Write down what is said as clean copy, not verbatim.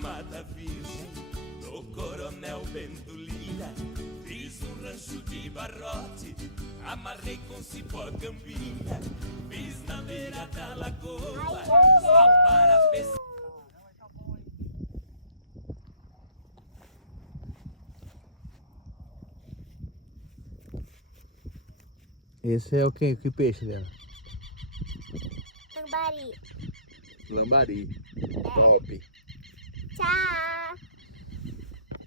Mata Virgem, do Coronel Bento Lira. Fiz um rancho de barrote, amarrei com cipó gambira. Fiz na beira da lagoa, só para pescar. Esse é o que? Que peixe dela? Lambari. Lambari. É. Top. Tchau.